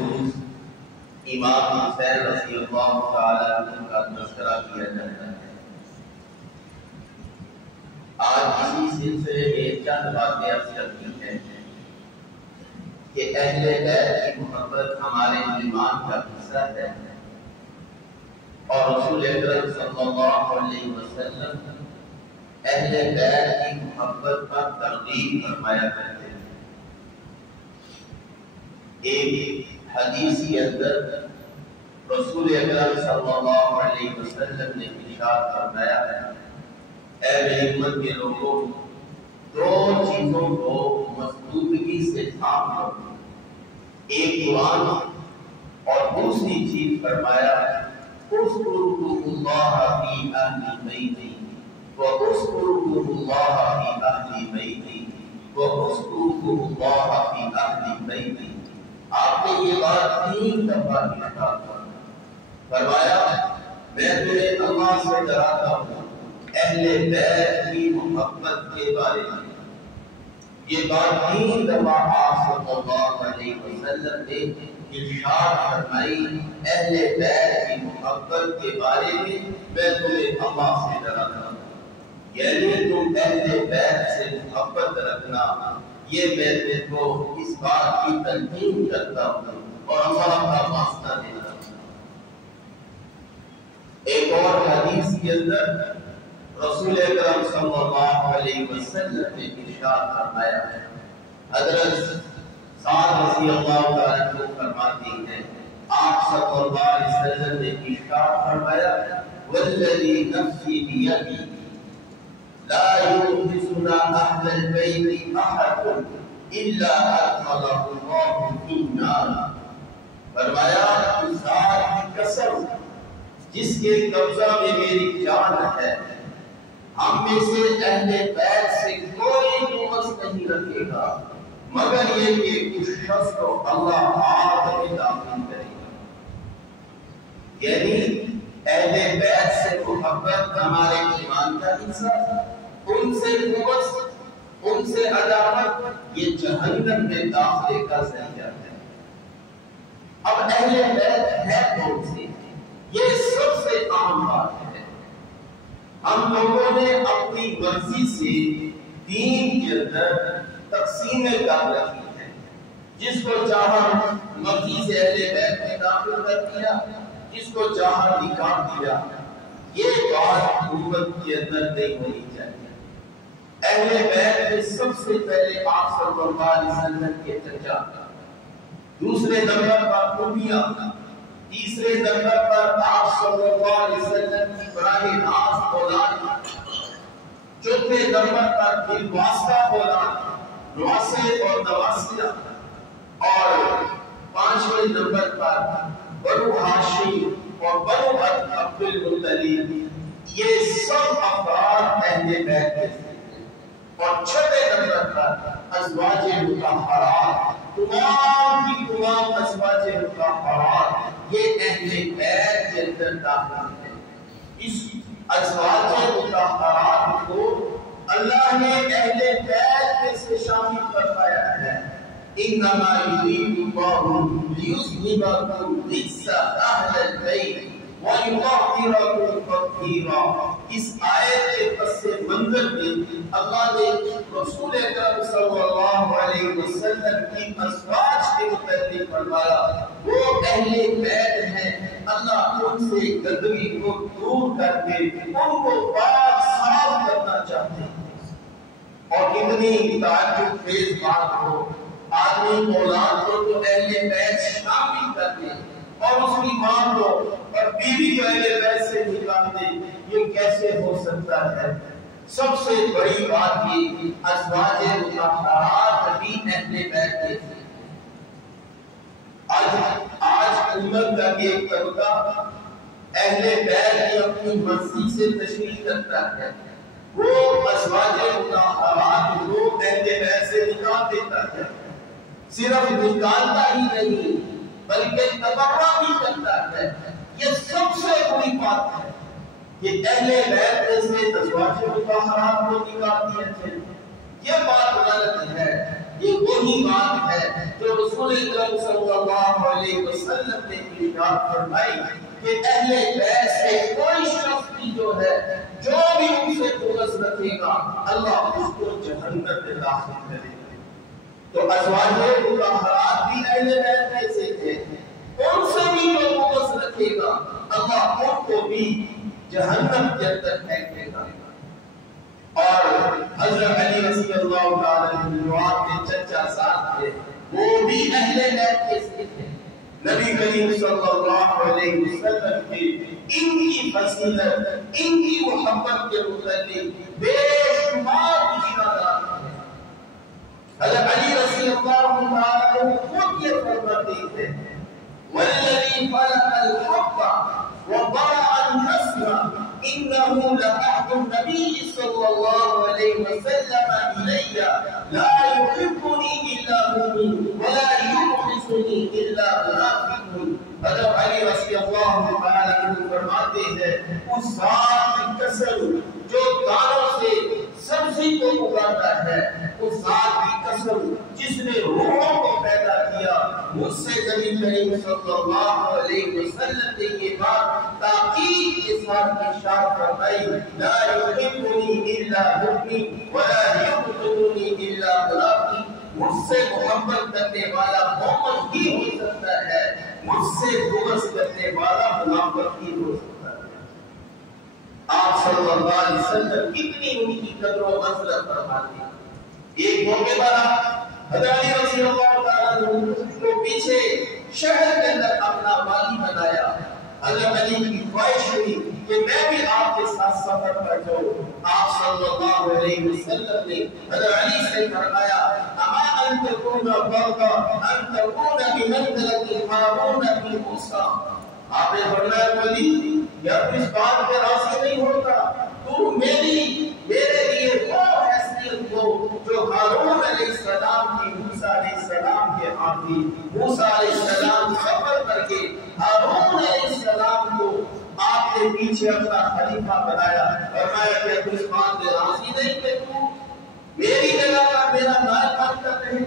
روز امام حسین رضی اللہ تعالی عنہ کا تذکرہ کیا جاتا ہے۔ آج اسی سلسلے میں چند باتیں عرض کرتی ہیں کہ اہل بیت کی محبت ہمارے ایمان کا حصہ ہے، اور رسول اکرم صلی اللہ علیہ وسلم اہل بیت کی محبت پر ترغیب فرمایا کرتے ہیں۔ ایک حدیث کے اندر رسول اکرم صلی اللہ علیہ وسلم نے ارشاد فرمایا ہے، اے میری امت کے لوگوں، دو چیزوں کو مضبوطی سے تھام لو، ایک قرآن اور دوسری چیز فرمایا اذکروا اللہ فی اہل بیتی واذکروا اللہ فی اہل بیتی واذکروا اللہ فی اہل بیتی۔ آپ نے یہ بات 3 دفعہ فرمایا، میں تمہیں اللہ سے ڈراتا ہوں اہل بیت کی محبت کے بارے میں۔ یہ بات 3 دفعہ آپ صلی اللہ علیہ وسلم نے ارشاد فرمائی، اہل بیت کی محبت کے بارے میں میں تمہیں اللہ سے ڈراتا ہوں، یعنی تم اہل بیت سے محبت رکھنا، یہ میں تم کو اس بات کی تلقین کرتا ہوں اور اللہ کا واسطہ دیتا ہوں۔ ایک اور حدیث کے اندر رسول اکرم صلی اللہ علیہ وسلم نے ارشاد فرمایا ہے، حضرت سعد رضی اللہ تعالیٰ عنہ فرماتے ہیں، آپ صلی اللہ علیہ وسلم نے ارشاد فرمایا، والذی نفسی بیدی لا ينقذنا اہل البیت احد الا ادخلہ اللہ فی النار۔ فرمایا اس ذات کی قسم جس کے قبضہ میں میری جان ہے، ہم میں سے اہل بیت سے کوئی قوت نہیں رکھے گا مگر یہ کہ اس شخص کو اللہ آگ میں داخل کرے گا۔ یعنی اہل بیت سے محبت ہمارے ایمان کا حصہ، ان سے قوت، ان سے عداوت یہ جہنم میں داخلے کا ذریعہ ہے۔ اب اہل بیت ہے کون سے؟ یہ سب سے عام بات ہے۔ ہم لوگوں نے اپنی مرضی سے دین کے اندر تقسیمیں کر رکھی ہیں، جس کو چاہا مرضی سے اہل بیت میں داخل کر دیا، جس کو چاہا نکال دیا۔ یہ بات امت کے اندر نہیں ہونی چاہیے۔ اہل بیت میں سب سے پہلے آپ صلی اللہ علیہ وسلم کے چچا، دوسرے نمبر پر انبیاء، تیسرے نمبر پر آپ صلی اللہ علیہ وسلم کی براہ راست اولاد، چوتھے نمبر پر بالواسطہ اولاد، نواسے اور نواسیہ، اور 5ویں نمبر پر بنو ہاشم اور بنو عبد المطلب۔ یہ سب افراد اہل بیت کے تھے۔ اور 6ویں نمبر پر ازواج مطہرات، تمام کی تمام ازواج مطہرات یہ اہل بیت کے اندر داخل ہیں۔ اس ازواج مطہرات کو اللہ نے اہل بیت میں سے شامل فرمایا ہے۔ انما یرید اللہ لیذھب عنکم الرجس اہل البیت وَيُطَهِّرَكُمْ تَطْهِيرًا۔ اس آیت کے پس منظر میں اللہ نے رسول اکرم صلی اللہ علیہ وسلم کی ازواج کے متعلق فرمایا، وہ اہل بیت ہیں، اللہ ان سے گندگی کو دور کر کے ان کو پاک صاف کرنا چاہتے ہیں۔ اور اتنی تعجب خیز بات ہو، آدمی اولاد کو تو اہل بیت شامل کر دے اور اس کی ماں کو اور بیوی کو اہل بیت سے نکال دے، یہ کیسے ہو سکتا ہے؟ سب سے بڑی بات یہ ازواج مطہرات بھی اہل بیت کے تھے۔ آج امت کا ایک طبقہ اہل بیت کی اپنی مرضی سے تشریح کرتا ہے، وہ ازواج مطہرات کو اہل بیت سے نکال دیتا ہے۔ صرف نکالتا ہی نہیں بلکہ تبرہ بھی کرتا ہے۔ یہ سب سے بڑی بات ہے کہ اہل بیت سے ازواج مطہرات کو نکال دیا تھے۔ یہ بات غلط ہے۔ یہ وہی بات ہے جو رسول اکرم صلی اللہ علیہ وسلم نے ارشاد فرمائی کہ اہل بیت سے کوئی شخص بھی جو ہے جو بھی ان سے بغض رکھے گا اللہ اس کو جہنم میں داخل کرے گا۔ تو ازواج مطہرات بھی اہل بیت میں سے تھے، ان سے بھی جو بغض رکھے گا اللہ ان کو بھی جہنم کے اندر پھینکے گا۔ اور حضرت علی رضی اللہ تعالی عنہ کے چچا صاحب تھے، وہ بھی اہل بیت کے سے تھے۔ نبی کریم صلی اللہ علیہ وسلم کی ان کی فضیلت، ان کی محبت کے متعلق بے شمار اشارات ہیں۔ حضرت علی رضی اللہ تعالی عنہ خود یہ فرماتے تھے والذی خلق الحق وضرع النسل إنه لعهد النبي صلى الله عليه وسلم إلي لا يحبني إلا مؤمن ولا يبغضني إلا منافق۔ حضرت علی رضی اللہ تعالی عنہ فرماتے ہیں اس ذات کی قسم جو دانوں سے سبزی کو اگاتا ہے، اس ذات کی قسم جس نے روحوں کو پیدا کیا، مجھ سے نبی کریم صلی اللہ علیہ وسلم نے یہ بات تاکید کے ساتھ ارشاد فرمائی لا يحبني الا مؤمن ولا يبغضني الا منافق۔ مجھ سے محبت کرنے والا مومن ہی ہو سکتا ہے، مجھ سے بغض کرنے والا منافق ہی ہو سکتا ہے۔ آپ صلی اللہ علیہ وسلم کتنی ان کی قدر و منزلت فرماتے ہیں۔ ایک موقع پر حضرت علی رضی اللہ تعالی عنہ کو پیچھے شہر کے اندر اپنا والی بنایا۔ حضرت علی کی خواہش ہوئی کہ میں بھی آپ کے ساتھ سفر پر جاؤں۔ آپ صلی اللہ علیہ وسلم نے حضرت علی سے فرمایا اما ان تكون فرضا ان تكون بمنزلة هارون في موسى۔ آپ نے فرمایا علی یا اس بات پہ راضی نہیں ہوتا تو میرے لیے وہ حیثیت ہو جو ہارون علیہ السلام کی موسیٰ علیہ السلام کے آتی۔ موسیٰ علیہ السلام سفر کر کے ہارون علیہ السلام کو آپ نے پیچھے اپنا خلیفہ بنایا، فرمایا کہ تو اس بات پہ راضی نہیں کہ تو میری جگہ پر میرا نائب کام کر رہے۔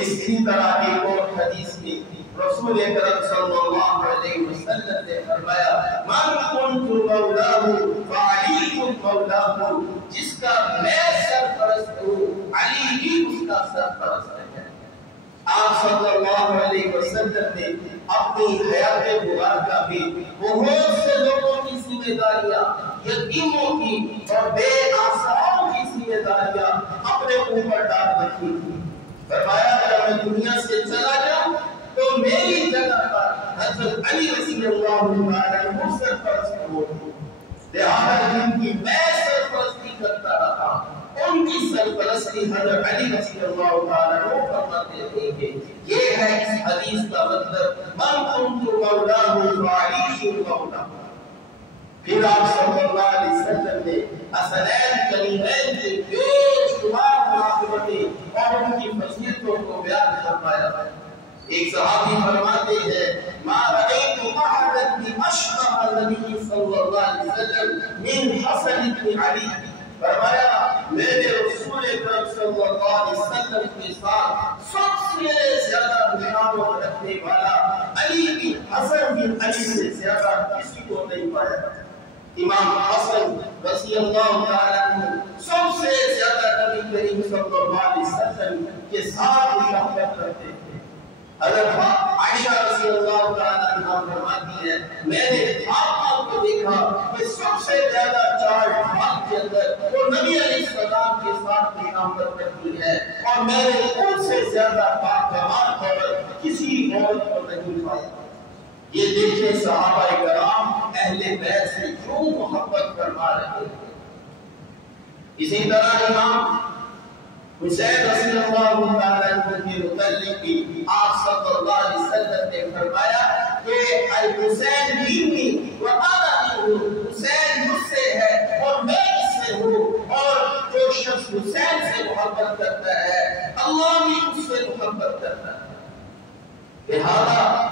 اسی طرح ایک اور حدیث میں رسول اکرم صلی اللہ علیہ وسلم نے فرمایا من كنت مولاه فعلی مولاه، جس کا میں سرپرست ہوں علی ہی اس کا سرپرست ہے۔ آپ صلی اللہ علیہ وسلم نے اپنی حیات مبارکہ میں بہت سے لوگوں کی ذمہ داریاں، یتیموں کی اور بے آسراؤں کی ذمہ داریاں اپنے اوپر ڈال رکھی تھی۔ فرمایا اگر میں دنیا سے چلا جاؤں تو میری جگہ پر حضرت علی رضی اللہ تعالی عنہ سرپرست ہوگی، لہذا جن کی میں سرپرستی کرتا رہا ان کی سرپرستی حضرت علی رضی اللہ تعالی عنہ فرماتے تھے کہ یہ ہے اس حدیث کا مطلب من كنت مولاه فعلی مولاه۔ پھر آپ صلی اللہ علیہ وسلم نے حسنین کریمین کے بے شمار مناقبتیں اور ان کی فضیلتوں کو بیان فرمایا۔ ایک صحابی فرماتے ہیں ما رأيت أحدا بأشبه النبي صلی اللہ علیہ وسلم من حسن بن علی۔ فرمایا میں نے رسول اکرم صلی اللہ علیہ وسلم کے ساتھ سب سے زیادہ محبت رکھنے والا علی بن حسن بن علی سے زیادہ کسی کو نہیں پایا۔ امام حسن رضی اللہ تعالی عنہ سب سے زیادہ نبی کریم صلی اللہ علیہ وسلم کے ساتھ محبت کرتے تھے۔ حضرت عائشہ رضی اللہ تعالی عنہ فرماتی ہے میں نے آپ کو دیکھا کہ سب سے زیادہ چار جماعت کے اندر وہ نبی علیہ السلام کے ساتھ محبت کرتی ہے، اور میں نے ان سے زیادہ پاکدامن عورت کسی عورت کو نہیں پایا۔ یہ دیکھیں صحابہ کرام اہل بیت سے کیوں محبت فرما رہے ہیں۔ اسی طرح امام حسین رضی اللہ تعالی عنہ کے متعلق بھی آپ صلی اللہ علیہ وسلم نے فرمایا کہ الحسین منی وانا منہ، حسین مجھ سے ہے اور میں اس سے ہوں، اور جو شخص حسین سے محبت کرتا ہے اللہ بھی اس سے محبت کرتا ہے۔ لہذا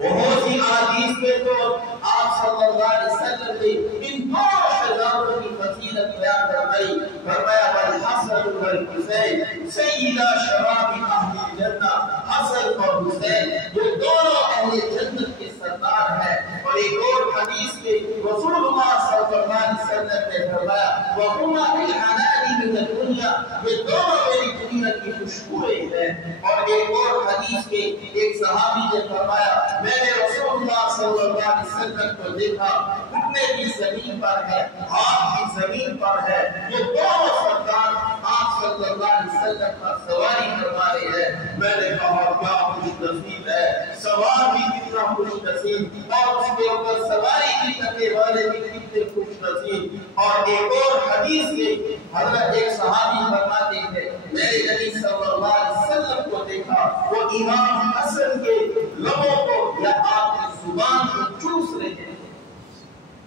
بہت سی احادیث میں تو آپ صلی اللہ علیہ وسلم نے ان دو شہزادوں کی فضیلت بیان فرمائی۔ فرمایا والحسن والحسین سیدا شباب اہل الجنہ، حسن اور حسین یہ دونوں اہل جنت کے سردار ہیں. اور ایک اور حدیث کے رسول اللہ صلی اللہ علیہ وسلم نے فرمایا وَهُمَا بِالْحَنَانِ مِنَ الدُّنْيَا یہ دونوں میری دنیا کی خوشبوئیں ہیں. اور ایک اور حدیث کے ایک صحابی نے فرمایا میں نے رسول اللہ صلی اللہ علیہ وسلم کو دیکھا گھٹنے کی زمین پر ہے ہاتھ کی زمین پر ہے یہ دونوں سردار آپ صلی اللہ علیہ وسلم پر سواری فرما رہے ہیں. میں نے کہا کیا خوش نصیب ہے سوار بھی کتنا خوش نصیب اور اس کے اوپر سواری بھی کرنے والے بھی کتنے خوش نصیب. اور ایک اور حدیث کے حضرت ایک صحابی فرماتے ہیں میں نے نبی صلی اللہ علیہ وسلم کو دیکھا وہ امام حسن کے لبوں کو یا آپ کی زبان کو چوس رہے ہیں.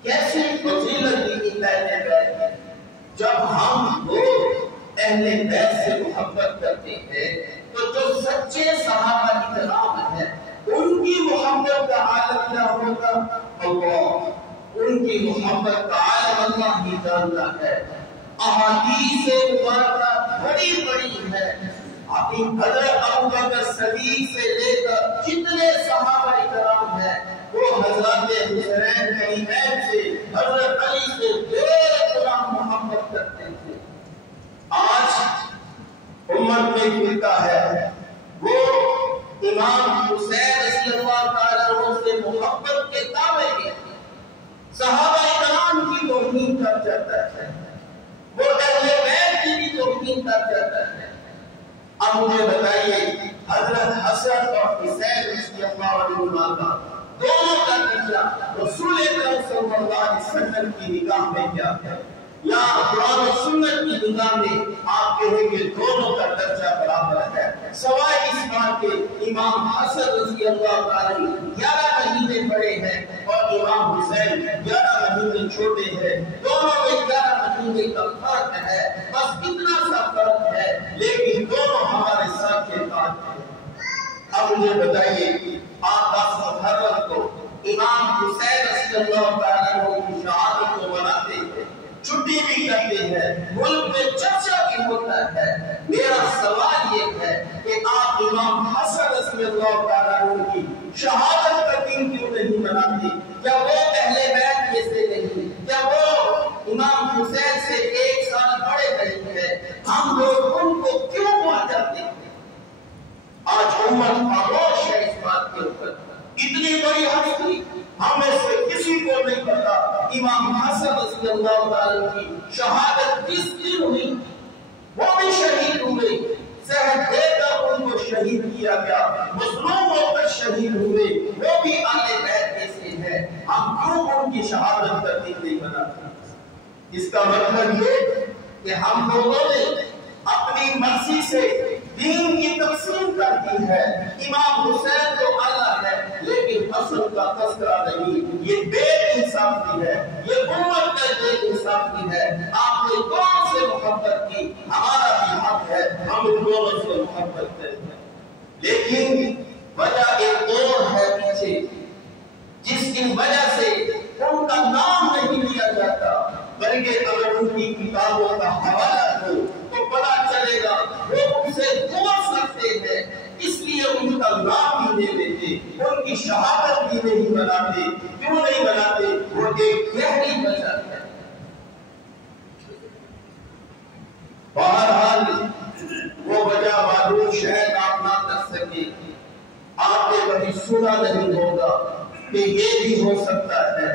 کیسی فضیلت کی پہلے بیت. جب ہم لوگ اہل بیت سے محبت کرتے ہیں تو جو سچے صحابہ کرام ہیں ان کی محبت کا عالم کیا ہوگا اللہ. ان کی محبت کا عالم اللہ ہی جانتا ہے. احادیث مبارکہ بڑی بڑی ہے. اپنی حضرت ابوبکر صدیق سے لے کر جتنے صحابہ کرام ہیں وہ حضرت حسین کریمین سے حضرت علی سے بے پناہ محبت کرتے تھے. آج امت میں فرقہ ہے وہ امام حسین رضی اللہ تعالیٰ عنہ سے محبت کے دعوے میں صحابہ کرام کی توہین کر جاتا ہے وہ اہل بیت کی بھی توہین کر جاتا ہے. اب مجھے بتائیے حضرت حسن اور حسین رضی اللہ عنہما کا دونوں کا نتیجہ رسول اکرم صلی اللہ علیہ وسلم کی نگاہ میں کیا ہے یا قرآن و سنت کی نگاہ میں آپ کہیں گے دونوں کا درجہ برابر ہے. سوائے اس بات کے امام حسن رضی اللہ تعالی 11 مہینے بڑے ہیں اور امام حسین 11 مہینے چھوٹے ہیں. دونوں میں 11 مہینے کا فرق ہے بس اتنا سا فرق ہے لیکن دونوں ہمارے ساتھ کے ساتھ ہیں. اب مجھے بتائیے آپ 10 محرم کو امام حسین رضی اللہ تعالی کی شہادت کو مناتے ہیں چھٹی بھی کرتے ہیں ملک میں چرچا بھی ہوتا ہے. میرا سوال یہ ہے کہ آپ امام حسن رضی اللہ تعالیٰ عنہ کی شہادت کا دن کیوں نہیں مناتے؟ کیا وہ اہل بیت میں سے نہیں؟ کیا وہ امام حسین سے 1 سال بڑے نہیں ہیں؟ ہم لوگ ان کو کیوں مار جاتے ہیں؟ آج امت خاموش ہے اس بات کے اوپر. اتنی بڑی ہستی ہمیں سے کسی کو نہیں پتا امام حسن رضی اللہ تعالیٰ کی شہادت کس دن ہوئی. وہ بھی شہید ہوئے زہر دے کر ان کو شہید کیا گیا مظلوم ہو کر شہید ہوئے وہ بھی اہل بیت میں سے ہے. ہم کیوں ان کی شہادت کا دن نہیں مناتے؟ اس کا مطلب یہ کہ ہم لوگوں نے اپنی مرضی سے دین کی تقسیم کر دی ہے. امام حسین تو اللہ ہے لیکن حسن کا تذکرہ نہیں. یہ بے انصافی ہے یہ امت کا بے انصافی ہے. آپ نے کون سے محبت کی ہمارا بھی حق ہے ہم ان دونوں سے محبت کرتے ہیں. لیکن وجہ ایک اور ہے پیچھے جس کی وجہ سے ان کا نام نہیں لیا جاتا بلکہ اگر ان کی کتابوں کا حوالہ ہو تو پتا چلے گا وہ ان سے بغض رکھتے ہیں اس لیے ان کا نام بھی نہیں لیتے ان کی شہادت بھی نہیں مناتے. کیوں نہیں مناتے؟ وہ ایک گہری وجہ ہے. بہرحال وہ وجہ معلوم شاید آپ نہ کر سکے. آپ نے کبھی سنا نہیں ہوگا کہ یہ بھی ہو سکتا ہے.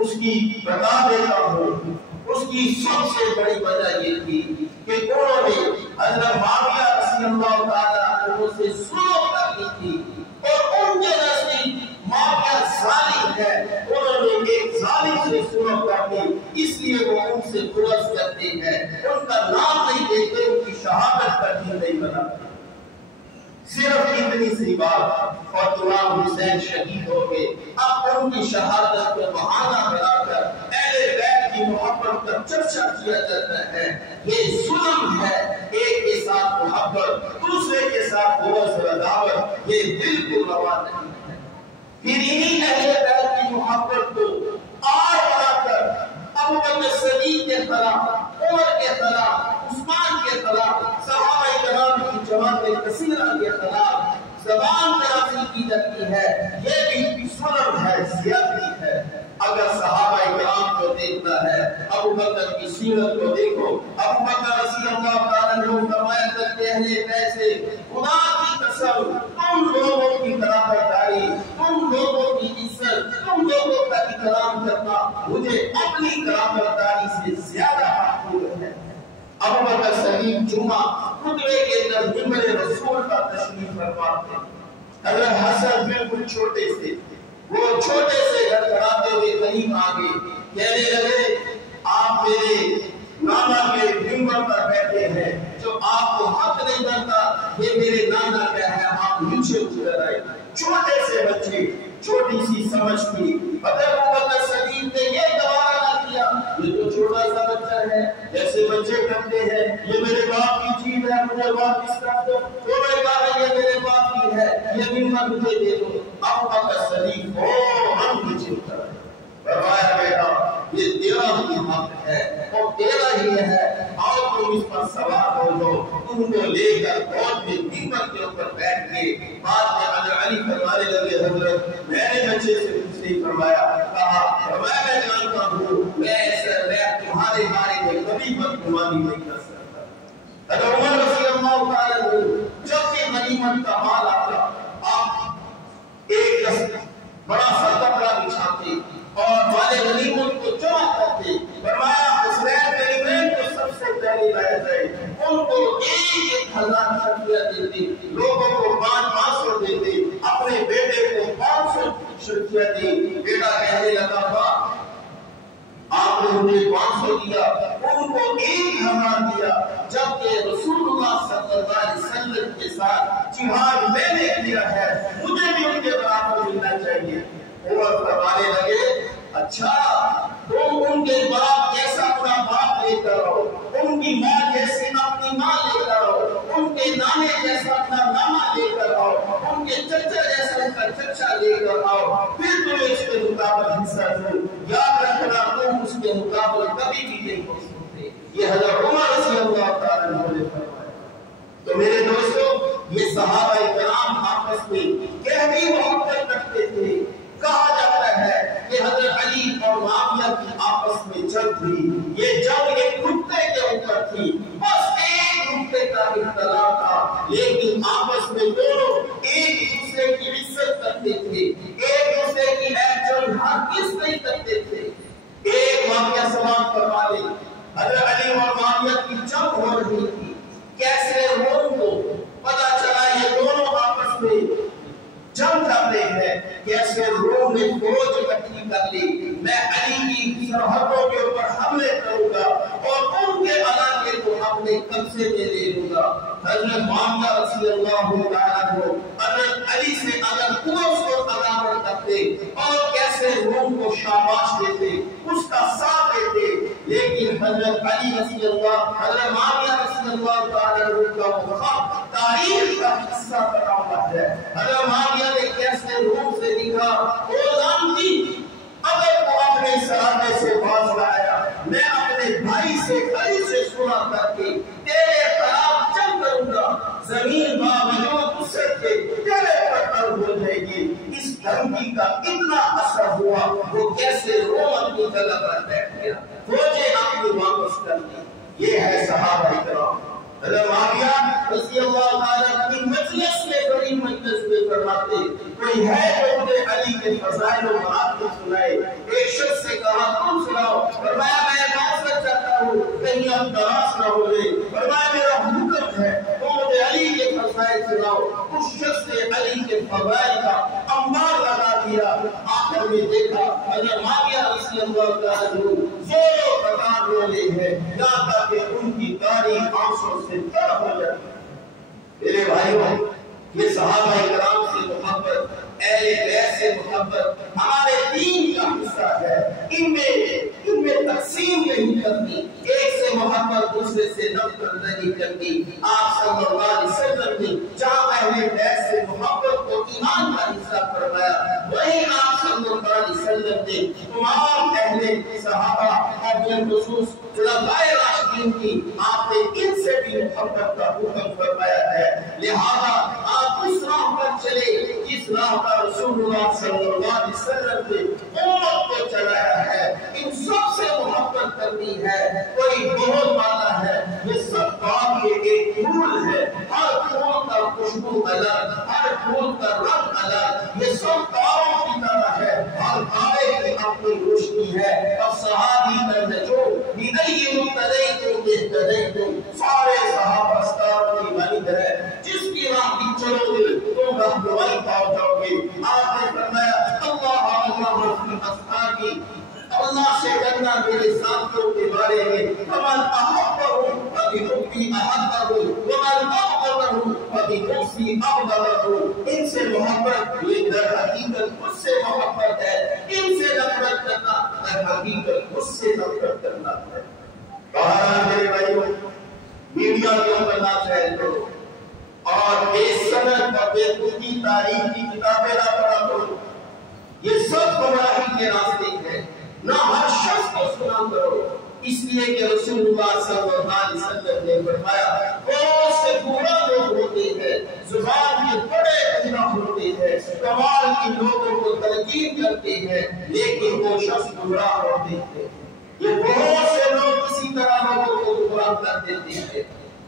اس کی بتا دیتا ہوں. اس کی سب سے بڑی وجہ یہ تھی کہ انہوں نے حضرت معاویہ رضی اللہ تعالیٰ عنہ سے سلو کر لی تھی اور ان کے نزدیک معاویہ ظالم ہے. انہوں نے ایک ظالم سے سلو کر لی اس لیے وہ ان سے بغض کرتے ہیں. ان کا نام نہیں لیتے ان کی شہادت کا دن نہیں مناتے. صرف اتنی سی بات اور امام حسین شہید ہو گئے. اب ان کی شہادت کو بہانہ بنا کر اہل بیت کی محبت کا چرچا کیا جاتا ہے. یہ ظلم ہے. ایک کے ساتھ محبت دوسرے کے ساتھ بغض و عداوت یہ بالکل روا نہیں ہے. پھر انہی اہل بیت کی محبت کو آڑ بنا کر ابوبکر صدیق کے خلاف عمر کے خلاف عثمان کے خلاف صحابہ کرام کی جماعت کثیرہ کے خلاف زبان پہ نازل کی جاتی ہے، یہ بھی ظلم ہے، زیادتی ہے۔ اگر صحابہ کرام کو دیکھنا ہے، ابو بکر کی سیرت کو دیکھو۔ ابو بکر رضی اللہ تعالیٰ عنہ فرمایا کرتے ہیں ایسے خدا کی قسم تم لوگوں کی برابرداری، تم لوگوں کی عزت، تم لوگوں کا احترام کرنا مجھے اپنی برابرداری سے زیادہ محبوب ہے۔ ابو بکر سلیم جمعہ خطبے کے اندر ممبر رسول کا تشریف فرماتے، اگر حسن بالکل چھوٹے سے، وہ چھوٹے سے گھڑگھڑاتے ہوئے قریب آگے کہنے لگے آپ میرے نانا کے ممبر پر بیٹھے ہیں، جو آپ کو حق نہیں کرتا یہ میرے نانا کا ہے، آپ نیچے اتر آئے۔ چھوٹے سے بچے، چھوٹی سی سمجھ تھی، اگر ابو بکر صدیق نے یہ گوارا نہ کیا یہ تو چھوٹا سا بچہ ہے، جیسے بچے کرتے ہیں یہ میرے باپ کی چیز ہے مجھے واپس کر دو، تو میں کہا یہ میرے باپ کی ہے یہ ممبر مجھے دے دو۔ ابو بکر صدیق فوراً نیچے اتر آئے، فرمایا بیٹا یہ تیرا ہی حق ہے اور تیرا ہی ہے، اور تم اس پر سوار ہو جاؤ۔ تم کو لے کر فوج میں ممبر کے اوپر بیٹھ کے بعد میں حضرت علی فرمانے لگے حضرت میں نے بچے سے کچھ نہیں فرمایا، کہا میں جانتا ہوں میں تمہارے بارے میں کبھی بدگمانی نہیں کر سکتا۔ حضرت عمر رضی اللہ تعالیٰ عنہ جب بھی غنیمت کا مال آتا آپ ایک بڑا سا کپڑا بچھاتے اور مال غنیمت کو جمع کرتے، فرمایا حسین غنیمت کو سب سے پہلے لایا جائے، ان کو 1,000 شکیہ دیتے، لوگوں کو 500 دیتے، اپنے بیٹے کو 500 شکیہ دی۔ بیٹا کہنے لگا باپ آپ نے مجھے 500 دیا، ان کو 1,000 دیا، جبکہ رسول اللہ صلی اللہ علیہ وسلم کے ساتھ جہاد میں نے کیا ہے، مجھے بھی ان کے برابر ملنا چاہیے۔ عمر فرمانے لگے اچھا تم ان کے باپ جیسا اپنا باپ لے کر آؤ، ان کی ماں جیسی اپنی ماں لے کر آؤ، ان کے نانے جیسا اپنا نانا لے کر آؤ، ان کے چچا جیسا ان کا چچا لے کر آؤ، پھر تم اس کے مقابل حصہ دو۔ یاد رکھنا تم اس کے مقابل کبھی بھی نہیں ہو سکتے۔ یہ حضرت عمر رضی اللہ تعالیٰ عنہ نے فرمایا۔ تو میرے دوستو یہ صحابہ کرام آپس میں گہری محبت رکھتے تھے۔ کہا جاتا ہے کہ حضرت علی اور معاویہ کی آپس میں جنگ ہوئی، یہ جنگ ایک نقطے کے اوپر تھی، بس ایک نقطے کا اختلاف تھا، لیکن آپس میں دونوں ایک دوسرے کی عزت کرتے تھے، ایک دوسرے کی عیب ہرگز نہیں کرتے تھے۔ ایک واقعہ سماعت فرما لیں، حضرت علی اور معاویہ کی جنگ ہو رہی تھی، کیسے روم کو پتہ چلا یہ دونوں آپس میں جنگ کر رہے ہیں، کیسے روم نے فوج اکٹھی کر لی، میں علی کی سرحدوں کے اوپر حملے کروں گا اور ان کے علاقے کو اپنے قبضے میں لے لوں گا۔ حضرت معاویہ رضی اللہ تعالیٰ عنہ حضرت علی سے اگر قوت کو تدابیر کرتے اور کیسے روم کو شاباش دیتے، اس کا ساتھ دیتے، لیکن حضرت علی رضی اللہ حضرت معاویہ رضی اللہ تعالیٰ عنہ کا مقام تاریخ کا حصہ بنا ہوا ہے۔ حضرت معاویہ نے کیسے روم سے لکھا او لعنتی اگر تو اپنے سرانے سے باز لایا میں اپنے بھائی سے علی سے سنا کر کے تیرے خلاف جنگ کروں گا، زمین باوجود اس سے تیرے پر ارض ہو جائے گی۔ اس دھمکی کا اتنا اثر ہوا وہ کیسے روم اپنی جگہ پر بیٹھ گیا، فوجیں اپنی واپس کر دی۔ یہ ہے صحابہ کرام۔ حضرت معاویہ رضی اللہ تعالیٰ کی مجلس میں بڑی مجلس میں فرماتے کوئی ہے جو مجھے علی کے فضائل و مناقب سنائے۔ ایک شخص سے کہا تم سناؤ، فرمایا میں معذرت چاہتا ہوں کہیں اب دراز نہ ہو جائے، فرمایا میرا حکم ہے تم مجھے علی کے فضائل سناؤ۔ اس شخص نے علی کے فضائل کا انبار لگا دیا۔ آخر میں دیکھا حضرت معاویہ رضی اللہ تعالیٰ عنہ زوروں قطار رونے ہیں یہاں تک کہ ان کی داڑھی آنسوں سے تر ہو جاتی۔ میرے بھائیوں یہ صحابہ کرام سے محبت، اہل بیت سے محبت ہمارے دین کا حصہ ہے، ان میں تقسیم نہیں کرنی، ایک سے محبت دوسرے سے نفرت نہیں کرنی۔ آپ صلی اللہ علیہ وسلم نے جہاں اہل بیت سے محبت کو ایمان کا حصہ فرمایا، وہیں آپ صلی اللہ علیہ وسلم نے تمام اہل صحابہ اور بالخصوص خلفائے راشدین کی آپ نے ان سے بھی محبت کا حکم فرمایا ہے۔ لہذا آپ اس راہ پر راہ پر رسول اللہ صلی اللہ علیہ وسلم نے امت کو چلایا ہے، ان سب سے محبت کرنی ہے۔ کوئی بہت والا ہے، یہ سب باغ کے ایک پھول ہے، ہر پھول کا خوشبو الگ، ہر پھول کا رنگ الگ، یہ سب تاروں کی طرح ہے، ہر تارے کی اپنی روشنی ہے۔ اب صحابی کا نجو بدئی مبتدئتم اہتدیتم، سارے صحابہ ستاروں کی مانند ہے، جس کی راہ بھی چلو گے تم رہنمائی پاؤ جاؤ گے۔ آپ نے فرمایا اللہ فی اصحابی، اللہ سے ڈرنا میرے ساتھیوں کے بارے میں، ومن احبہم فبحبی احبہم ومن ابغضہم فببغضی ابغضہم۔ ان سے محبت یہ در حقیقت اس سے محبت ہے، ان سے نفرت کرنا در حقیقت اس سے نفرت کرنا ہے۔ کہا میرے بھائیوں، میڈیا کے اوپر نہ چاہے کرو اور بے سند اور بے خودی تاریخ کی کتابیں نہ پڑھا کرو، یہ سب گمراہی کے راستے ہیں۔ نہ ہر شخص کو سنا کرو، اس لیے کہ رسول اللہ صلی اللہ علیہ وسلم نے فرمایا بہت سے گمراہ لوگ ہوتے ہیں، زبان کے بڑے گمراہ ہوتے ہیں، کمال کی لوگوں کو تلقین کرتے ہیں، لیکن وہ شخص گمراہ ہوتے ہیں۔ یہ بہت سے لوگ کسی طرح لوگوں کو گمراہ کر دیتے ہیں۔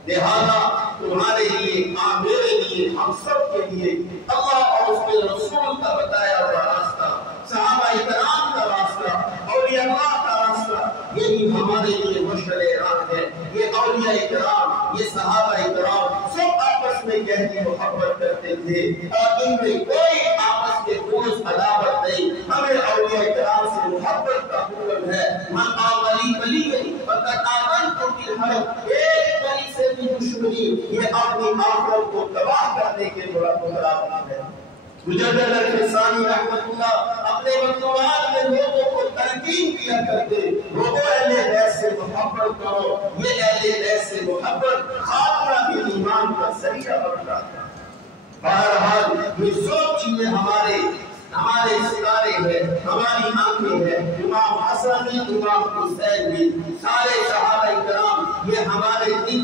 لہذا تمہارے لیے، میرے لیے، ہم سب کے لیے اللہ اور اس کے رسول کا بتایا ہوا راستہ، صحابہ کرام کا راستہ، اولیاء اللہ کا راستہ، یہی ہمارے لیے مشعل راہ ہے۔ یہ اولیاء کرام، یہ صحابہ کرام سب آپس میں گہری محبت کرتے تھے اور ان میں کوئی آپس کے بغض عداوت نہیں۔ ہمیں اولیاء کرام سے محبت کا حکم ہے۔ من آولی ولی گئی فقط آمنتم بالحق، ایک ولی سے بھی دشمنی یہ اپنی آخرت کو تباہ کرنے کے مراد ہے۔ مجدد الفسانی رحمت اللہ اپنے مطلوبات میں لوگوں کو تلقین کیا کرتے، لوگوں اہل بیت سے محبت کرو، یہ اہل بیت سے محبت خاتمہ بھی ایمان کا ذریعہ بنتا ہے۔ بہرحال یہ سب چیزیں ہمارے ستارے ہیں، ہماری آنکھیں ہیں۔ امام حسن بھی، امام حسین بھی، سارے صحابہ کرام یہ ہمارے دل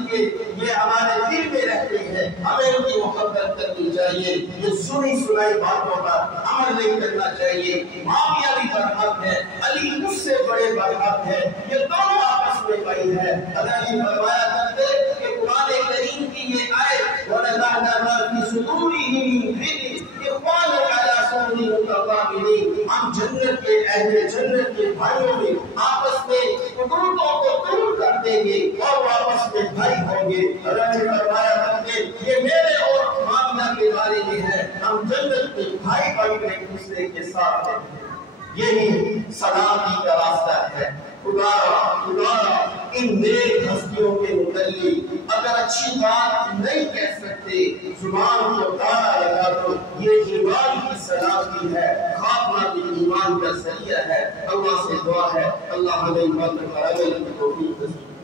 میں رہتے ہیں، ہمیں ان کی محبت کرنی چاہیے۔ یہ سنی سنائی باتوں پر عمل نہیں کرنا چاہیے۔ معاویہ بھی برحق ہے، علی مجھ سے بڑے برحق ہے، یہ دونوں آپس میں بھائی ہے۔ حضرت فرمایا کرتے کہ قرآن کریم کی یہ آیت وَنَزَعْنَا مَا فِي صُدُورِهِم مِّن غِلٍّ إِخْوَانًا عَلَىٰ سُرُرٍ مُتَقَابِلِينَ، ہم جنت کے اہل جنت کے بھائیوں میں آپس میں قدرتوں کو دور کر دیں گے اور وہ آپس میں بھائی ہوں گے۔ حضرت فرمایا کرتے یہ میرے اور معاویہ کے بارے میں ہے، ہم جنت کے بھائی بن کر ایک دوسرے کے ساتھ رہتے ہیں۔ یہی سلامتی کا راستہ ہے۔ خدا ان نیک ہستیوں کے متعلق اگر اچھی بات نہیں کہہ سکتے، زبان کو تالا لگا دو، یہ ایمان کی سلامتی ہے، خاتمہ بھی ایمان کا ذریعہ ہے۔ اللہ سے دعا ہے اللہ ہمیں ایمان پر عمل کی توفیق دے۔